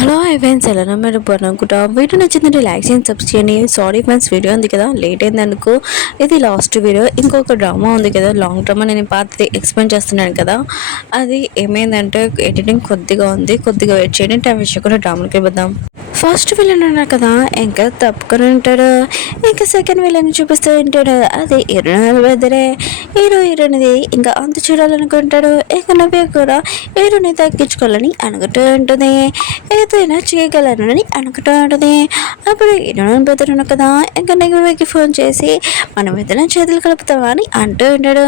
Hello hi friends, ఎలా మీరు అనుకుంటా వీడియో నచ్చిందంటే లైక్ చేయండి, సబ్స్క్రైబ్ చేయండి. సారీ ఫ్రెండ్స్, వీడియో ఉంది కదా లేట్ అయిందనుకో. ఇది లాస్ట్ వీడియో. ఇంకొక డ్రామా ఉంది కదా, లాంగ్ డ్రామా. నేను పాతది ఎక్స్ప్లెయిన్ చేస్తున్నాను కదా, అది ఏమైందంటే ఎడిటింగ్ కొద్దిగా ఉంది, కొద్దిగా వెయిట్ చేయండి. టైం విషయం డ్రామాకి వెళ్దాం. ఫస్ట్ విలన్ ఉన్నారు కదా, ఇంకా తప్పుకొని ఉంటాడు. ఇంకా సెకండ్ విలన్ చూపిస్తూ ఉంటాడు, అది హీరోయిన్ బెదరే. హీరోయిన్ది ఇంకా అంత చూడాలనుకుంటాడు. ఇక నవ్వే కూడా హీరోని తగ్గించుకోవాలని అనుకుంటూ ఉంటుంది, ఏదైనా చేయగలనని అనుకుంటూ ఉంటుంది. అప్పుడు హీరోయిన్ బెదరును కదా, ఇంకా నవ్వుకి ఫోన్ చేసి మనం ఏదైనా చేతులు కలుపుతావా అని అంటూ ఉంటాడు.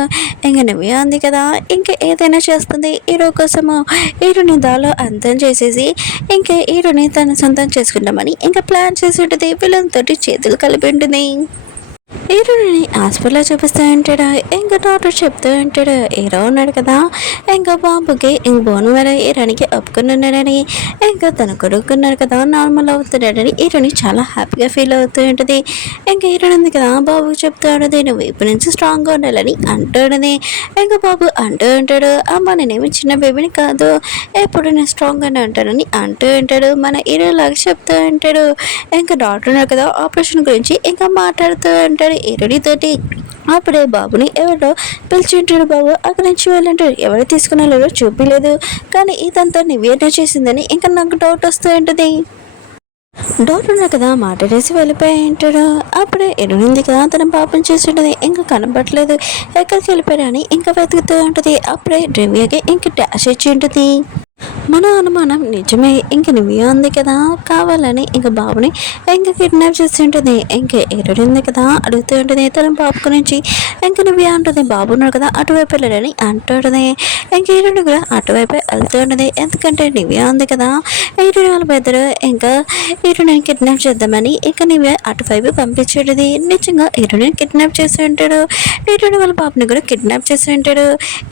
ఇంకా నవ్వే ఉంది కదా, ఇంకా ఏదైనా చేస్తుంది హీరో కోసము. హీరోని దాలో అంతం చేసేసి ఇంకా హీరోని తన సొంతం చేసుకుంటామని ఇంకా ప్లాన్ చేసి ఉంటుంది. వీళ్ళతో చేతులు కలిపి ఉంటుంది. హీరోని హాస్పిటల్లో చూపిస్తూ ఉంటాడు. ఇంకా డాక్టర్ చెప్తూ ఉంటాడు, హీరో ఉన్నాడు కదా, ఇంకా బాబుకి ఇంక బోను వేరే హీరోనికి ఒప్పుకుని ఉన్నాడని, ఇంకా తన కొడుకున్నాడు కదా నార్మల్ అవుతున్నాడని హీరోని చాలా హ్యాపీగా ఫీల్ అవుతూ ఉంటుంది. ఇంకా హీరోని ఉంది కదా, బాబుకి చెప్తూ ఉంటుంది, నువ్వు ఇప్పటి నుంచి స్ట్రాంగ్గా ఉండాలని అంటూ ఉంటుంది. ఇంకా బాబు అంటూ ఉంటాడు, అమ్మ నేనేమి చిన్న బేబీని కాదు, ఎప్పుడు నేను స్ట్రాంగ్గానే ఉంటానని అంటూ ఉంటాడు. మన హీరో లాగా చెప్తూ ఉంటాడు. ఇంకా డాక్టర్ ఉన్నాడు కదా, ఆపరేషన్ గురించి ఇంకా మాట్లాడుతూ ఉంటాడు హీరోని తోటి. అప్పుడే బాబుని ఎవరో పిలిచింటాడు. బాబు అక్కడి నుంచి వెళ్ళంటాడు. ఎవరు తీసుకున్నారో చూపించలేదు, కానీ ఇదంతా నివేదన చేసిందని ఇంకా నాకు డౌట్ వస్తూ ఉంటుంది. డాక్టర్ ఉన్నా కదా మాట్లాడేసి వెళ్ళిపోయి ఉంటాడు. అప్పుడే ఎరునింది కదా, తన పాపం చేస్తుంటది. ఇంకా కనపట్లేదు, ఎక్కడికి వెళ్ళిపోయాడని ఇంకా వెతుకుతూ ఉంటుంది. అప్పుడే డ్రివ్యాకి ఇంక డాష్ ఇచ్చి ఉంటుంది. మన అనుమానం నిజమే. ఇంక నువ్వే ఉంది కదా, కావాలని ఇంక బాబుని ఇంకా కిడ్నాప్ చేస్తూ ఉంటుంది. ఇంక ఎరుడింది కదా అడుగుతూ ఉంటుంది తన బాబు గురించి. ఇంక నువ్వే ఉంటుంది, బాబు ఉన్నాడు కదా అటువైపు వెళ్ళాడని అంటుంటుంది. ఇంక ఎరుడి కూడా అటువైపే వెళ్తూ ఉంటుంది. ఎందుకంటే నువ్వే ఉంది కదా, ఎరుడి వాళ్ళ పెద్దరు ఇంకా ఎరుడిని కిడ్నాప్ చేద్దామని ఇంకా నువ్వే అటువైపు పంపించేది. నిజంగా ఎరుడిని కిడ్నాప్ చేసి ఉంటాడు. ఎరుడి వాళ్ళ బాబుని కూడా కిడ్నాప్ చేసి ఉంటాడు.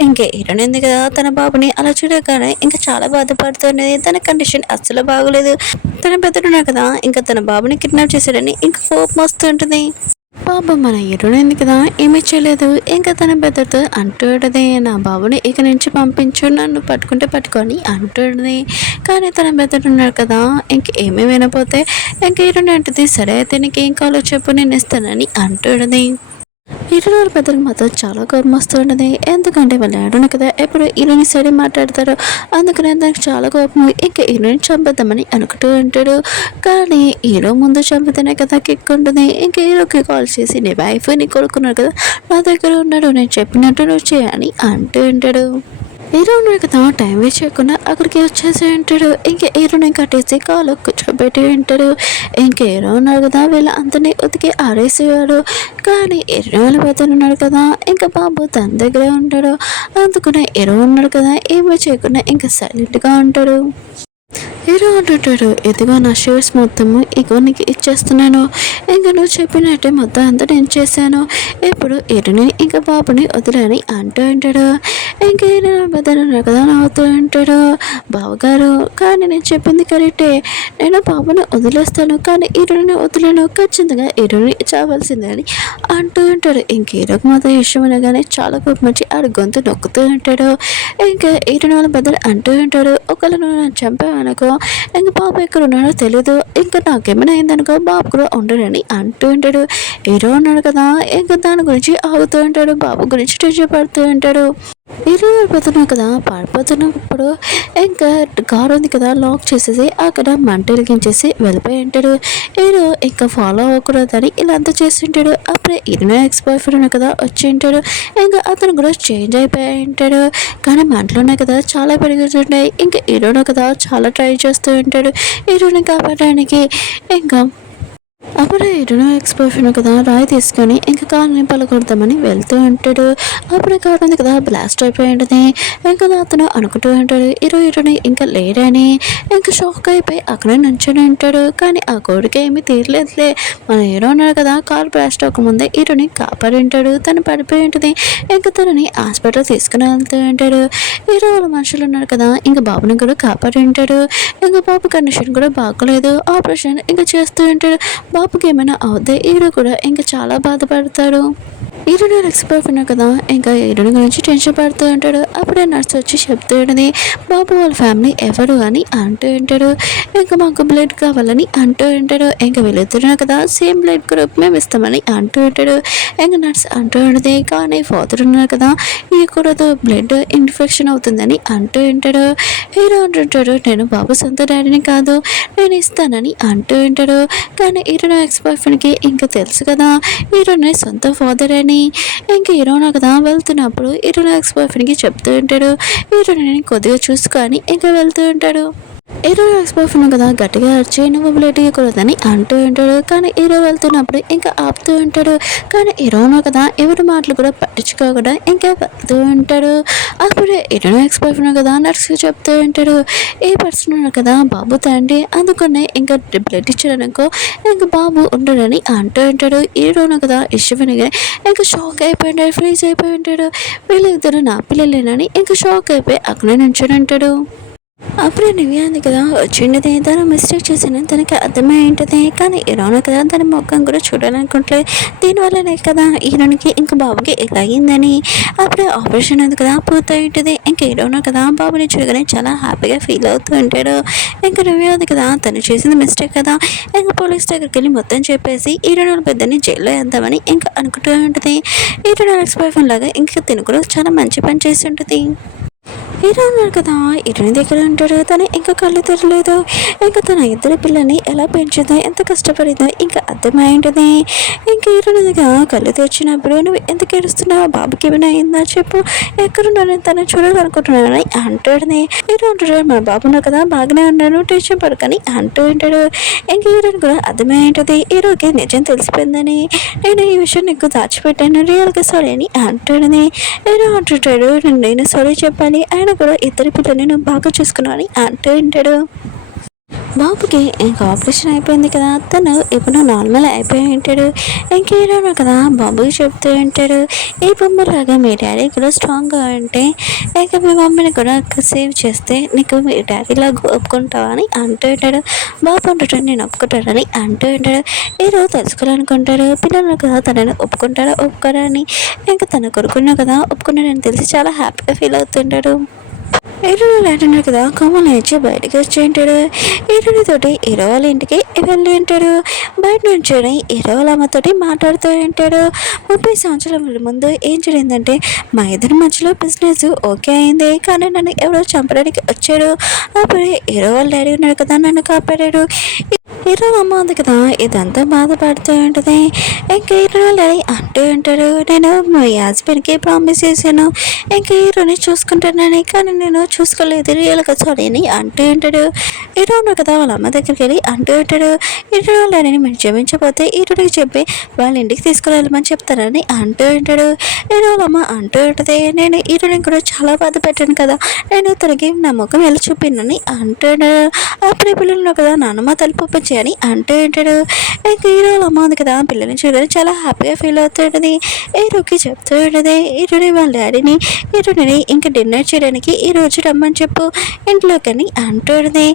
ఇంకే ఎరుడి ఉంది కదా, తన బాబుని అలా చూడగానే ఇంకా చాలా బాధపడుతున్నది. తన కండిషన్ అస్సలు బాగోలేదు. తన పెద్దడున్నాడు కదా, ఇంకా తన బాబుని కిడ్నాప్ చేశాడని ఇంకా కోపం వస్తుంటుంది. బాబు మన హీరోయిన్ కదా ఏమీ చేయలేదు. ఇంకా తన పెద్దతో అంటుంటది, నా బాబుని ఇక నుంచి పంపించు, నన్ను పట్టుకుంటే పట్టుకొని అంటుంటది. కానీ తన పెద్దడున్నాడు కదా, ఇంక ఏమీ వినపోతే ఇంక హీరోయిన్ అంటుంది, సరే అయితే నీకు ఏం కావాలో చెప్పు, నేను ఇస్తానని అంటుంటది. హీరోల పెద్దలకు మాత్రం చాలా కోపం వస్తూ ఉంటుంది. ఎందుకంటే వాళ్ళు ఆడను కదా ఎప్పుడు హీరోని సైడ్ మాట్లాడతారు. అందుకనే దానికి చాలా కోపం. ఇంకా హీరోని చంపేద్దామని అనుకుంటూ ఉంటాడు. కానీ హీరో ముందు చంపితేనే కదా కిక్ ఉంటుంది. ఇంకా హీరోకి కాల్ చేసి నీ వైఫ్ నీ కొడుకున్నాడు కదా నా దగ్గర ఉన్నాడు, నేను చెప్పినట్టు నువ్వు చేయని అంటూ ఉంటాడు. హీరో ఉన్నాడు కదా, టైం వేస్ట్ చేయకుండా అక్కడికి వచ్చేసి ఉంటాడు. ఇంకా హీరోని కట్టేసి కాలు కూర్చోబెట్టి ఉంటాడు. ఇంకా హీరో ఉన్నాడు కదా, వీళ్ళ అంతని ఉతికి ఆడేసేవాడు. కానీ హీరో వాళ్ళ పెద్దలు ఉన్నాడు కదా, ఇంకా బాబు తన దగ్గరే ఉంటాడు. అందుకనే హీరో ఉన్నాడు కదా, ఏమీ చేయకుండా ఇంకా సైలెంట్గా ఉంటాడు. హీరో అంటుంటాడు, ఇదిగో నా షేర్స్ మొత్తము ఇగో నీకు ఇచ్చేస్తున్నాను, ఇంకా నువ్వు చెప్పినట్టే మొత్తం అంతా నేను చేశాను, ఇప్పుడు హీరోని ఇంకా బాబుని వదిలేని అంటూ ఉంటాడు. ఇంకా హీరో బదులు కదా నవ్వుతూ ఉంటాడు, బావగారు కానీ నేను చెప్పింది కరెక్టే, నేను బాబుని వదిలేస్తాను కానీ హీరోని వదిలేను, ఖచ్చితంగా హీరోని చావాల్సిందే అని అంటూ ఉంటాడు. ఇంక హీరోకి మాత్రం ఇష్టం అనగానే చాలా కోపం వచ్చి ఆడు గొంతు నొక్కుతూ ఉంటాడు. ఇంకా హీరోని వాళ్ళ బదులు అంటూ ఉంటాడు, ఒకవేళ నువ్వు నన్ను చంపావనుకో ఇంకా బాబు ఎక్కడ ఉన్నాడో తెలీదు, ఇంకా నాకేమైనా అయిందనుకో బాబు కూడా ఉండడని అంటూ ఉంటాడు. హీరో ఉన్నాడు కదా, ఇంకా దాని గురించి ఆగుతూ ఉంటాడు, బాబు గురించి టెన్షన్ పడుతూ ఉంటాడు. హీరో పడిపోతున్నాడు కదా, పడిపోతున్నప్పుడు ఇంకా కారు ఉంది కదా లాక్ చేసేసి అక్కడ మంట వెలిగించేసి వెళ్ళిపోయి ఉంటాడు. హీరో ఇంకా ఫాలో అవ్వకూడదని ఇలా అంతా చేస్తుంటాడు. అప్పుడే హీరో ఎక్స్ బాయ్ ఫ్రెండ్ కదా వచ్చి ఉంటాడు. ఇంకా అతను కూడా చేంజ్ అయిపోయి ఉంటాడు. కానీ మంటలు ఉన్నాయి కదా చాలా పెరుగుతుంటాయి. ఇంకా హీరోను కదా చాలా ట్రై చేస్తూ ఉంటాడు హీరోని కాపాడడానికి. ఇంకా అప్పుడు హీరోను ఎక్స్పోషన్ కదా రాయి తీసుకొని ఇంకా కార్ని పలకొడతామని వెళ్తూ ఉంటాడు. అప్పుడు కారు ఉంది కదా బ్లాస్ట్ అయిపోయి ఉంటుంది. ఇంకా అతను అనుకుంటూ ఉంటాడు హీరోని ఇంకా లేడని. ఇంకా షాక్ అయిపోయి అక్కడే నుంచొని ఉంటాడు. కానీ ఆ కోడికి ఏమీ తీరలేదులే. మన హీరో ఉన్నాడు కదా, కార్ బ్లాస్ట్ అవ్వకముందే హీరోని కాపాడి ఉంటాడు. తను పడిపోయి ఉంటుంది. ఇంకా తనని హాస్పిటల్ తీసుకుని వెళ్తూ ఉంటాడు. హీరో వాళ్ళ మనుషులు ఉన్నారు కదా, ఇంకా బాబుని కూడా కాపాడి ఉంటాడు. ఇంకా బాబు కండిషన్ కూడా బాగోలేదు. ఆపరేషన్ ఇంకా చేస్తూ ఉంటాడు. బాబుకి ఏమైనా అవుతే హీరో కూడా ఇంకా చాలా బాధపడతాడు. హీరోని ఎక్స్ బాయ్ ఫ్రెండ్ కదా, ఇంకా హీరోని గురించి టెన్షన్ పడుతూ ఉంటాడు. అప్పుడే నర్స్ వచ్చి చెప్తూ ఉంటుంది, బాబు వాళ్ళ ఫ్యామిలీ ఎవరు అని అంటూ ఉంటాడు. ఇంకా మాకు బ్లడ్ కావాలని అంటూ ఉంటాడు. ఇంకా వెళుతున్నా కదా, సేమ్ బ్లడ్ గ్రూప్ మేము ఇస్తామని అంటూ ఉంటాడు. ఇంకా నర్స్ అంటూ ఉంటుంది, కానీ ఫాదర్ ఉన్నారు కదా, ఇవ్వకూడదు, బ్లడ్ ఇన్ఫెక్షన్ అవుతుందని అంటూ ఉంటాడు. హీరో అంటుంటాడు, నేను బాబు సొంత డాడీని కాదు, నేను ఇస్తానని అంటూ ఉంటాడు. కానీ హీరో ఎక్స్ బాయ్ ఫ్రెండ్కి ఇంకా తెలుసు కదా, హీరోని సొంత ఫాదర్ అని. ఇంకా హీరోనా కదా వెళ్తున్నప్పుడు హీరోనా ఎక్స్ బాయ్ ఫ్రెండ్కి చెప్తూ ఉంటాడు, హీరోని కొద్దిగా చూసుకొని ఇంకా వెళ్తూ ఉంటాడు. హీరో ఎక్స్ బాయ్ ఫ్రెండ్ కదా గట్టిగా వచ్చి నువ్వు బ్లడ్ ఇవ్వకూడదని అంటూ ఉంటాడు. కానీ హీరో వెళ్తున్నప్పుడు ఇంకా ఆపుతూ ఉంటాడు. కానీ హీరోను కదా ఎవరి మాటలు కూడా పట్టించుకోకుండా ఇంకా వెళ్తూ ఉంటాడు. అప్పుడే హీరో ఎక్స్ బాయ్ ఫ్రెండ్ కదా నర్స్కి చెప్తూ ఉంటాడు, ఏ పర్సన్ ఉన్నారు కదా బాబు తండ్రి, అందుకనే ఇంకా బ్లడ్ ఇచ్చడానికి ఇంకా బాబు ఉండడని అంటూ ఉంటాడు. హీరోను కదా ఇష్టమనిగా ఇంకా షాక్ అయిపోయింటాడు, ఫ్రీజ్ అయిపోయి ఉంటాడు. వీళ్ళిద్దరు నా పిల్లలేనని ఇంకా షాక్ అయిపోయి అక్కడే నుంచొని ఉంటాడు. అప్పుడే నివ్య ఉంది కదా వచ్చిండేది, తను మిస్టేక్ చేసిన తనకి అర్థమై ఉంటుంది. కానీ హీరోను కదా తన ముఖం కూడా చూడాలనుకుంటలేదు. దీనివల్లనే కదా హీరోనికి ఇంకా బాబుకి ఇలా అయిందని. అప్పుడే ఆపరేషన్ ఉంది కదా పూర్తయి ఉంటుంది. ఇంకా హీరోను కదా బాబుని చూడగానే చాలా హ్యాపీగా ఫీల్ అవుతూ ఉంటాడు. ఇంకా నివ్య ఉంది కదా తను చేసింది మిస్టేక్ కదా, ఇంకా పోలీస్ దగ్గరికి వెళ్ళి మొత్తం చెప్పేసి హీరోను పెద్దని జైల్లో వేద్దామని ఇంకా అనుకుంటూ ఉంటుంది. హీరోను ఎక్స్ బాయ్ ఫ్రెండ్ లాగా ఇంకా తిను కూడా చాలా మంచి పని చేసి ఉంటుంది. హీరో ఉన్నారు కదా, హీరోని దగ్గర ఉంటాడు. తను ఇంకా కళ్ళు తెరలేదు. ఇంకా తన ఇద్దరు పిల్లల్ని ఎలా పెంచిందో, ఎంత కష్టపడిందో ఇంకా అర్థమై ఉంటుంది. ఇంకా హీరోని దగ్గర కళ్ళు తెరిచినప్పుడు నువ్వు ఎందుకు ఏడుస్తున్నావు, బాబుకి ఏమైనా అయిందా చెప్పు, ఎక్కడున్నాను తను చూడాలనుకుంటున్నానని అంటాడు. హీరో అంటాడు, మా బాబు ఉన్నారు కదా బాగానే ఉన్నాను, టెన్షన్ పడకని అంటూ ఉంటాడు. ఇంకా హీరోని కూడా అర్థమై ఉంటుంది, హీరోకి నిజం తెలిసిపోయిందని, నేను ఈ విషయం నీకు దాచిపెట్టాను, రియల్గా సారీ అని అంటాడు. హీరో అంటుంటాడు, నేను సారీ చెప్పాలి, ఆయన కూడా ఇద్దరు పిల్లల్ని నువ్వు బాగా చూసుకున్నావు అని అంటూ ఉంటాడు. బాబుకి ఇంకా ఆపరేషన్ అయిపోయింది కదా, తను ఇప్పుడు నార్మల్ అయిపోయి ఉంటాడు. ఇంకేనా కదా బాబుకి చెప్తూ ఉంటాడు, ఈ బొమ్మలాగా మీ డాడీ కూడా స్ట్రాంగ్గా ఉంటే ఇంకా మీ మమ్మీని కూడా సేవ్ చేస్తే నీకు మీ డాడీలాగా ఒప్పుకుంటావా అని అంటూ ఉంటాడు. బాబు అంటుంటాడు, నేను ఒప్పుకుంటాడని అంటూ ఉంటాడు. ఈరోజు తెలుసుకోవాలనుకుంటాడు, పిల్లలు కదా తనని ఒప్పుకుంటాడా ఒప్పుకోరా అని. ఇంకా తన కొడుకున్నా కదా ఒప్పుకున్నాడని తెలిసి చాలా హ్యాపీగా ఫీల్ అవుతుంటాడు. హీరోని లేటున్నారు కదా కోమల నుంచి బయటకు వచ్చి ఉంటాడు. హీరోని తోటి హీరో వాళ్ళ ఇంటికి వెళ్ళి ఉంటాడు. బయట నుంచి హీరో వాళ్ళ అమ్మతోటి మాట్లాడుతూ ఉంటాడు. 30 సంవత్సరాల ముందు ఏం జరిగిందంటే మా ఇద్దరి మధ్యలో బిజినెస్ ఓకే అయింది, కానీ నన్ను ఎవరో చంపడానికి వచ్చాడు. అప్పుడే హీరో వాళ్ళ డాడీ ఉన్నాడు కదా నన్ను కాపాడాడు. హీరో అమ్మ ఉంది కదా ఇదంతా బాధపడుతూ ఉంటుంది. ఇంకా హీరో డాడీ అంటూ ఉంటాడు, నేను మా హస్బెండ్కి ప్రామిస్ చేశాను ఇంకా హీరోని చూసుకుంటున్నాను, కానీ నేను చూసుకోలేదు, రియల్గా సారీ అని అంటూ ఉంటాడు. హీరో ఉన్నాడు కదా వాళ్ళ అమ్మ దగ్గరికి వెళ్ళి అంటూ ఉంటాడు, హీరో డాడీని మీరు క్షమించకపోతే హీరోకి చెప్పి వాళ్ళ ఇంటికి తీసుకురామని చెప్తారని అంటూ ఉంటాడు. హీరో వాళ్ళ అమ్మ అంటూ ఉంటుంది, నేను హీరోని కూడా చాలా బాధ పెట్టాను కదా, నేను తనకి నా ముఖం వెళ్ళి చూపినని అంటాడు. అప్పుడే పిల్లలు కదా నాన్నమ్మ తలుపు అని అంటూ ఉంటాడు. ఇంకా హీరో అమ్మ ఉంది కదా పిల్లల్ని చూడగానే చాలా హ్యాపీగా ఫీల్ అవుతుంటుంది. హీరోకి చెప్తూ ఉంటుంది, హీరోని వాళ్ళ డాడీని హీరోని ఇంకా డిన్నర్ చేయడానికి ఈ రోజు రమ్మని చెప్పు ఇంట్లోకని అంటుంది.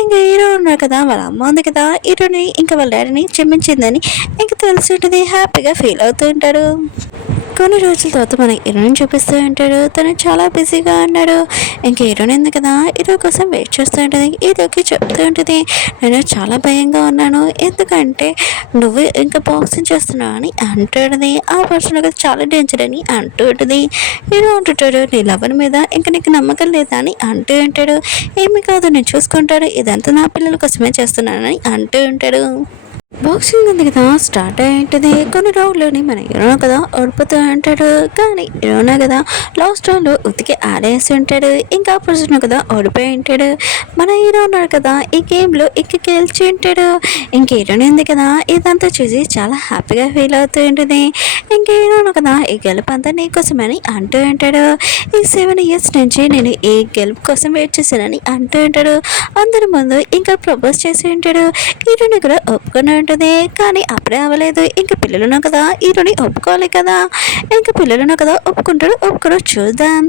ఇంకా హీరో ఉన్నారు కదా వాళ్ళ అమ్మ ఉంది కదా హీరోని ఇంకా వాళ్ళ డాడీని క్షమించిందని ఇంకా తెలిసి ఉంటుంది, హ్యాపీగా ఫీల్ అవుతూ ఉంటాడు. కొన్ని రోజుల తర్వాత మన హీరోని చూపిస్తూ ఉంటాడు. తను చాలా బిజీగా ఉన్నాడు. ఇంకా హీరోని ఉంది కదా హీరో కోసం వెయిట్ చేస్తూ ఉంటుంది. హీరోకి చెప్తూ ఉంటుంది, నేను చాలా భయంగా ఉన్నాను, ఎందుకంటే నువ్వు ఇంకా బాక్సింగ్ చేస్తున్నావు అని అంటుంది. ఆ పర్సన్ చాలా డేంజర్ అని అంటూ ఉంటుంది. హీరో అంటుంటాడు, నీ లవర్ మీద ఇంకా నీకు నమ్మకం లేదా అని అంటూ ఉంటాడు. ఏమి కాదు నేను చూసుకుంటాడు, ఇదంతా నా పిల్లల కోసమే చేస్తున్నానని అంటూ ఉంటాడు. బాక్సింగ్ ఉంది కదా స్టార్ట్ అయి ఉంటుంది. కొన్ని రౌండ్లోని మన హీరో కదా ఓడిపోతూ ఉంటాడు. కానీ హీరోనే కదా లాస్ట్ రౌండ్లో ఉతికి ఆడేసి ఉంటాడు. ఇంకా పర్సన్ కదా ఓడిపోయి ఉంటాడు. మన హీరో ఉన్నాడు కదా ఈ గేమ్లో గెలిచి ఉంటాడు. ఇంక హీరోని ఉంది కదా ఇదంతా చూసి చాలా హ్యాపీగా ఫీల్ అవుతూ ఉంటుంది. ఇంక హీరోను కదా ఈ గెలుపు అంతా నీకోసమని అంటూ ఉంటాడు. ఈ 7 years నుంచి నేను ఈ గెలుపు కోసం వెయిట్ చేశానని అంటూ ఉంటాడు. అందరి ముందు ఇంకా ప్రపోజ్ చేసి ఉంటాడు. హీరోని కూడా ఒప్పుకుని ఉంటుంది. కానీ అప్పుడే అవ్వలేదు. ఇంక పిల్లలున్నా కదా హీరోని ఒప్పుకోవాలి కదా, ఇంక పిల్లలున్నా కదా ఒప్పుకోడు చూద్దాం.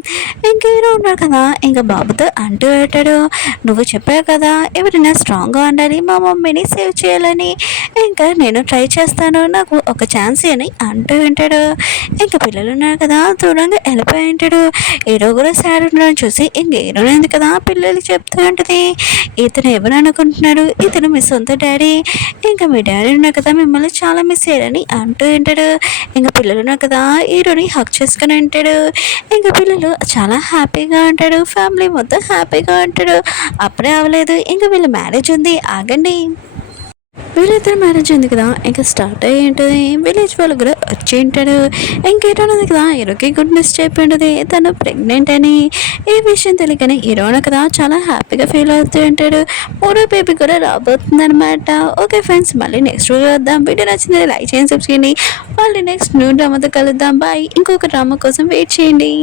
ఇంక హీరో ఉన్నాడు కదా ఇంక బాబుతో అంటూ ఉంటాడు, నువ్వు చెప్పావు కదా ఎవరైనా స్ట్రాంగ్గా ఉండాలి మా మమ్మీని సేవ్ చేయాలని, ఇంకా నేను ట్రై చేస్తాను నాకు ఒక ఛాన్స్ అని అంటూ ఉంటాడు. ఇంక పిల్లలు ఉన్నారు కదా దూరంగా వెళ్ళిపోయి ఉంటాడు. హీరో కూడా సాడ్ ఉండడం చూసి ఇంక హీరో ఉంది కదా పిల్లలకి చెప్తూ ఉంటుంది, ఇతను ఎవరు అనుకుంటున్నాడు, ఇతను మీ సొంత డాడీ, ఇంకా మీ డాడీ ఉన్నారు కదా మిమ్మల్ని చాలా మిస్ అయ్యారని అంటూ ఉంటాడు. ఇంకా పిల్లలు ఉన్నారు కదా హీరోని హక్ చేసుకుని ఉంటాడు. ఇంకా పిల్లలు చాలా హ్యాపీగా ఉంటాడు, ఫ్యామిలీ మొత్తం హ్యాపీగా ఉంటాడు. అప్పుడే అవ్వలేదు, ఇంకా వీళ్ళ మ్యారేజ్ ఉంది ఆగండి. వీళ్ళిద్దరు మ్యారేజ్ ఉంది కదా ఇంకా స్టార్ట్ అయ్యి ఉంటుంది. విలేజ్ వాళ్ళు కూడా వచ్చి ఉంటాడు. ఇంకేటోనది కదా హీరోకి గుడ్ న్యూస్ చెప్పి ఉంటుంది తను ప్రెగ్నెంట్ అని. ఈ విషయం తెలియకనే హీరోను కదా చాలా హ్యాపీగా ఫీల్ అవుతూ ఉంటాడు. మూడో బేబీ కూడా రాబోతుంది అనమాట. ఓకే ఫ్రెండ్స్, మళ్ళీ నెక్స్ట్ వీడియో వద్దాం. వీడియో నచ్చింది లైక్ చేయండి, సబ్స్క్రైబ్ చేయండి. మళ్ళీ నెక్స్ట్ న్యూ డ్రామాతో కలుద్దాం. బాయ్. ఇంకొక డ్రామా కోసం వెయిట్ చేయండి.